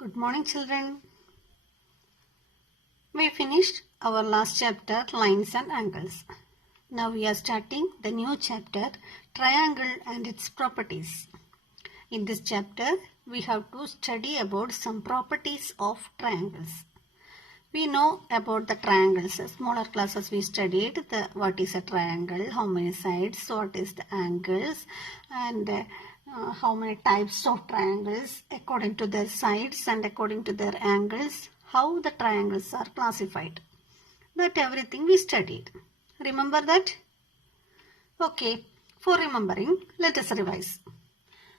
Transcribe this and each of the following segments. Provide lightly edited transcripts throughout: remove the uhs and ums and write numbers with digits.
Good morning, children. We finished our last chapter, lines and angles. Now we are starting the new chapter, triangle and its properties. In this chapter, we have to study about some properties of triangles. We know about the triangles. Smaller classes we studied what is a triangle, how many sides, what is the angles, and how many types of triangles according to their sides and according to their angles, how the triangles are classified. That everything we studied. Remember that? Okay, for remembering, let us revise.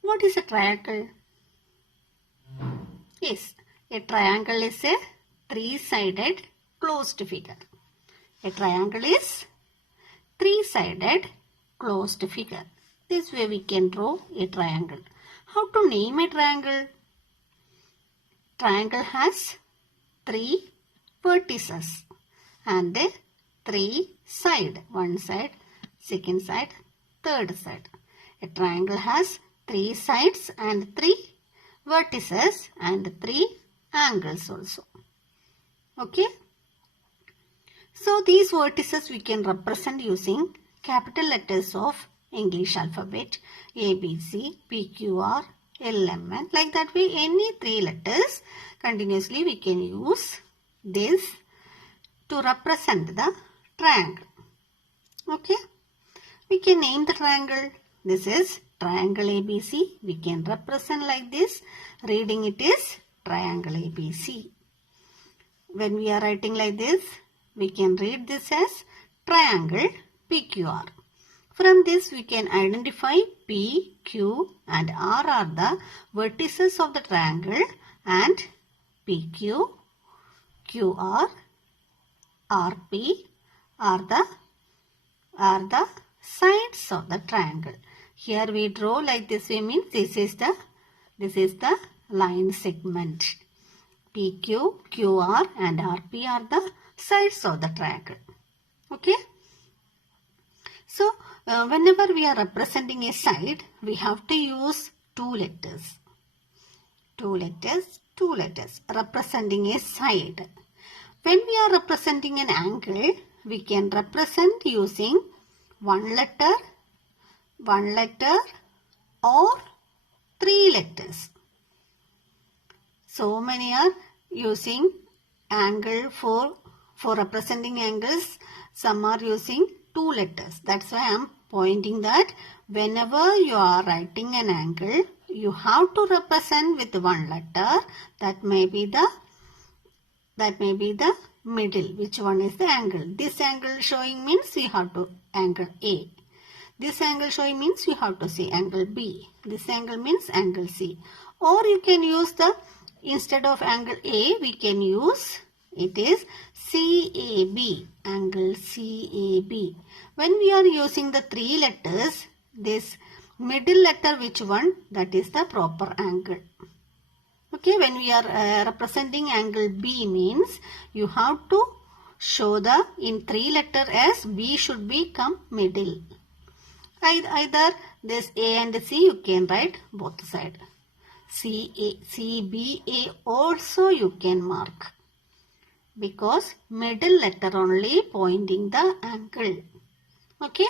What is a triangle? Yes, a triangle is a three-sided closed figure. A triangle is three-sided closed figure. This way we can draw a triangle. How to name a triangle? Triangle has three vertices and three sides. One side, second side, third side. A triangle has three sides and three vertices and three angles also. Okay. So these vertices we can represent using capital letters of English alphabet A, B, C, P, Q, R, L, M, N. Like that way any three letters continuously we can use this to represent the triangle. Okay. We can name the triangle. This is triangle ABC. We can represent like this. Reading it is triangle ABC. When we are writing like this, we can read this as triangle PQR. From this, we can identify P, Q and R are the vertices of the triangle and PQ, QR, RP are the sides of the triangle. Here we draw like this way, means this is the line segment. PQ, QR and RP are the sides of the triangle. Okay. So, whenever we are representing a side, we have to use two letters. Two letters representing a side. When we are representing an angle, we can represent using one letter or three letters. So many are using angle for representing angles. Some are using two letters. That's why I am pointing that whenever you are writing an angle, you have to represent with one letter. That may be the middle. Which one is the angle? This angle showing means you have to angle A. This angle showing means you have to see angle B. This angle means angle C. Or you can use instead of angle A, we can use it is CAB, angle CAB. When we are using the three letters, this middle letter which one? That is the proper angle. Okay, when we are representing angle B means you have to show in three letter as B should become middle. Either this A and C you can write both sides. CBA also you can mark because middle letter only pointing the angle. Okay.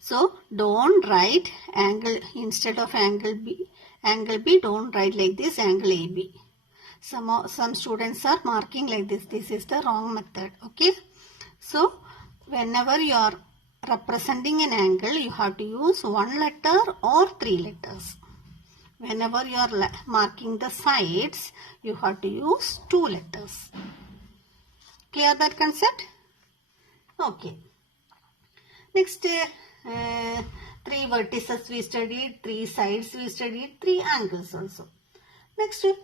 So don't write angle instead of angle B. Angle B don't write like this angle AB. Some students are marking like this. This is the wrong method. Okay. So whenever you are representing an angle, you have to use one letter or three letters. Whenever you are marking the sides, you have to use two letters. Clear that concept? Okay. Next, three vertices we studied, three sides we studied, three angles also. Next, in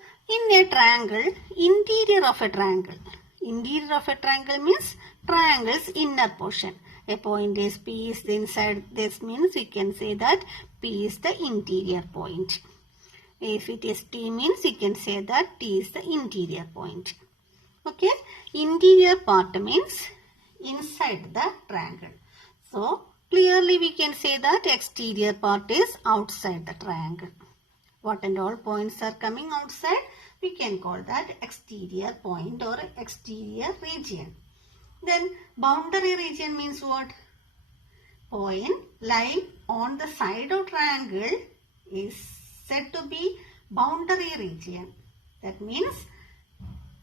a triangle, interior of a triangle. Interior of a triangle means triangle's inner portion. A point is P is the inside. This means we can say that P is the interior point. If it is T means we can say that T is the interior point. Okay. Interior part means inside the triangle. So clearly we can say that exterior part is outside the triangle. What and all points are coming outside? we can call that exterior point or exterior region. Then boundary region means what? Point lying on the side of triangle is said to be boundary region. That means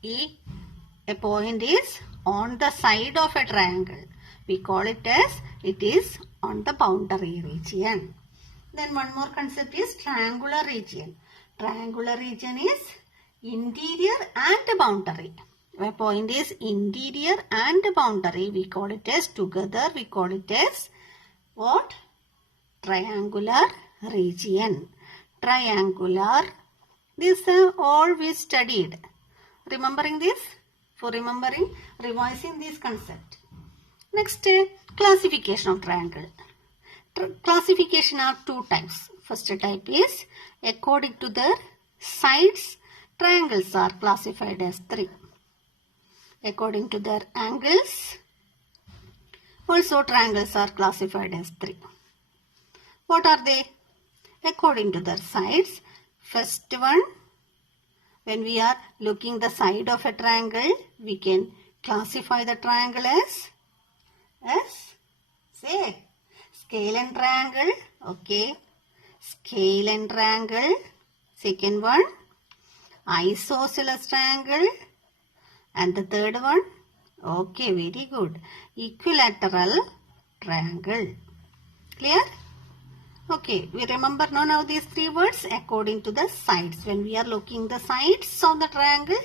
a point is on the side of a triangle. We call it as it is on the boundary region. Then one more concept is triangular region. Triangular region is interior and boundary. A point is interior and boundary. We call it as together. We call it as what? Triangular region. Triangular. This all we studied. Remembering this? For remembering, revising this concept. Next, classification of triangle. Classification are two types. First type is according to their sides, triangles are classified as 3. According to their angles, also triangles are classified as 3. What are they? According to their sides, first one, when we are looking the side of a triangle, we can classify the triangle as say scale and triangle. Okay, scale and triangle. Second one, isosceles triangle. And the third one, okay, very good, equilateral triangle. Clear? Okay, we remember now these 3 words according to the sides. When we are looking the sides of the triangle,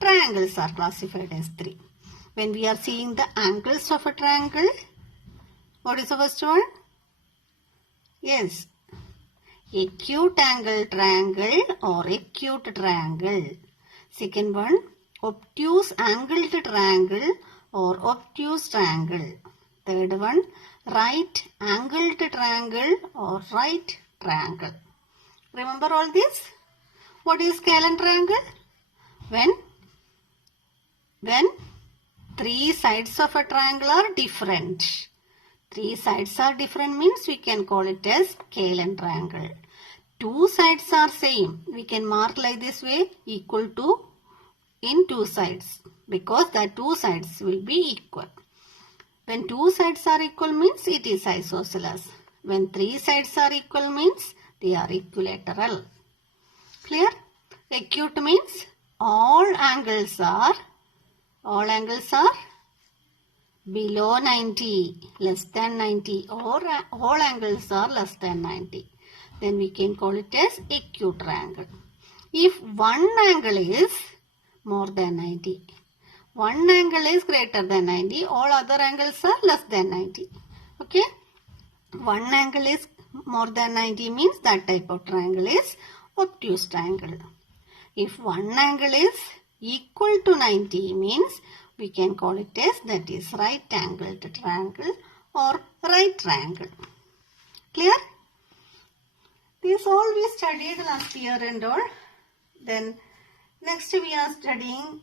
triangles are classified as 3. When we are seeing the angles of a triangle, what is the first one? Yes, acute angle triangle or acute triangle. Second one, obtuse angled triangle or obtuse triangle. Third one, right angled triangle or right triangle. Remember all this? What is scale and triangle? When 3 sides of a triangle are different. 3 sides are different means we can call it as scale and triangle. 2 sides are same. We can mark like this way, equal to in 2 sides, because the 2 sides will be equal. When 2 sides are equal means it is isosceles. When 3 sides are equal means they are equilateral. Clear? Acute means all angles are below 90, less than 90, or all angles are less than 90. Then we can call it as acute triangle. If one angle is more than 90, one angle is greater than 90, all other angles are less than 90. Okay? One angle is more than 90 means that type of triangle is obtuse triangle. If one angle is equal to 90 means we can call it as that is right angled triangle or right triangle. Clear? This all we studied last year and all. Then next we are studying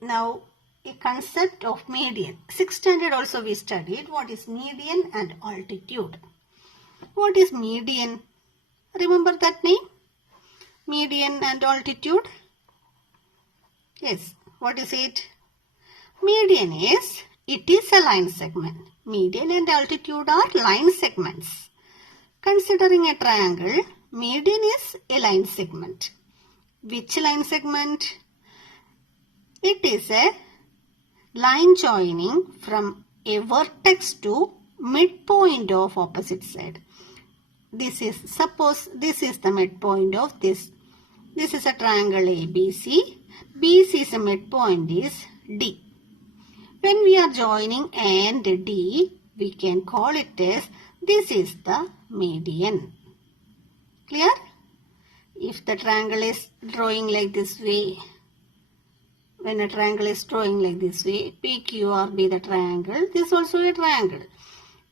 now a concept of median. 6th standard also we studied what is median and altitude. What is median? Remember that name? Median and altitude? Yes. What is it? Median is, it is a line segment. Median and altitude are line segments. Considering a triangle, median is a line segment. Which line segment? It is a line joining from a vertex to midpoint of opposite side. This is, suppose this is the midpoint of this. This is a triangle ABC. BC's midpoint is D. When we are joining A and D, we can call it as this is the median. Clear? If the triangle is drawing like this way, when a triangle is drawing like this way, PQR be the triangle, this is also a triangle.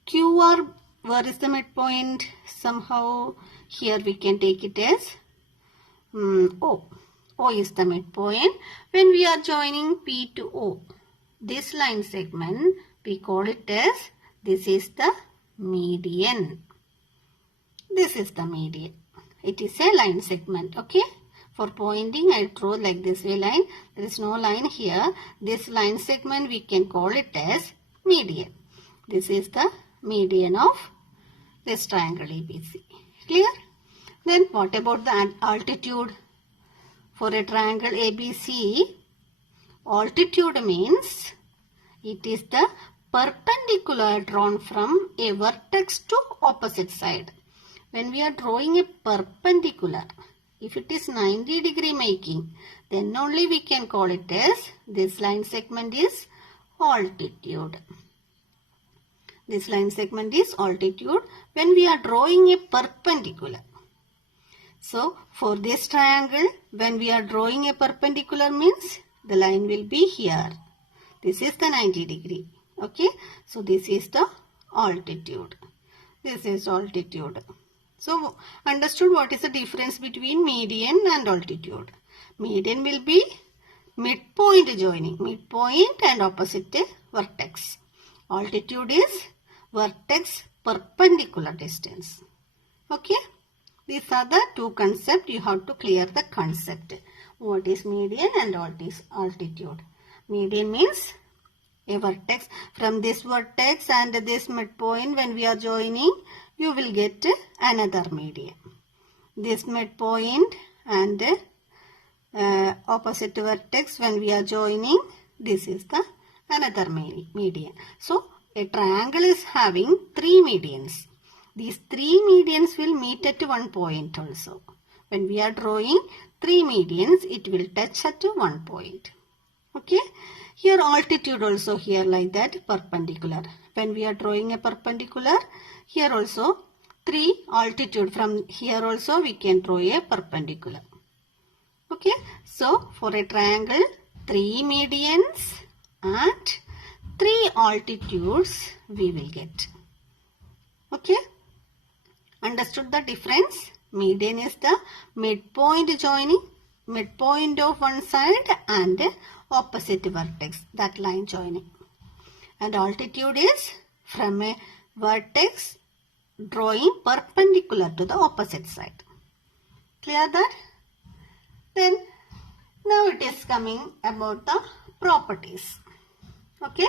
QR, where is the midpoint? Somehow here we can take it as O. O is the midpoint. When we are joining P to O, this line segment, we call it as this is the median. This is the median. It is a line segment, okay, For pointing, I draw like this way line. There is no line here. This line segment we can call it as median. This is the median of this triangle ABC. Clear? Then what about the altitude? For a triangle ABC, altitude means it is the perpendicular drawn from a vertex to opposite side. When we are drawing a perpendicular, if it is 90 degree making, then only we can call it as this line segment is altitude. This line segment is altitude when we are drawing a perpendicular. So, for this triangle, when we are drawing a perpendicular means the line will be here. This is the 90 degree. Okay. So, this is the altitude. This is altitude. So, understood what is the difference between median and altitude. Median will be midpoint joining. Midpoint and opposite vertex. Altitude is vertex perpendicular distance. Okay. These are the two concepts. You have to clear the concept. What is median and what is altitude? Median means a vertex. From this vertex and this midpoint when we are joining, you will get another median. This midpoint and opposite vertex when we are joining, this is the another median. So, a triangle is having 3 medians. These 3 medians will meet at one point also. When we are drawing 3 medians, it will touch at one point. Okay. Here altitude also here like that perpendicular. When we are drawing a perpendicular, here also 3 altitude. From here also we can draw a perpendicular. Okay. So for a triangle, 3 medians and 3 altitudes we will get. Okay. Understood the difference? Median is the midpoint joining, midpoint of one side and opposite vertex, that line joining. And altitude is from a vertex drawing perpendicular to the opposite side. Clear that? Then now it is coming about the properties. Okay.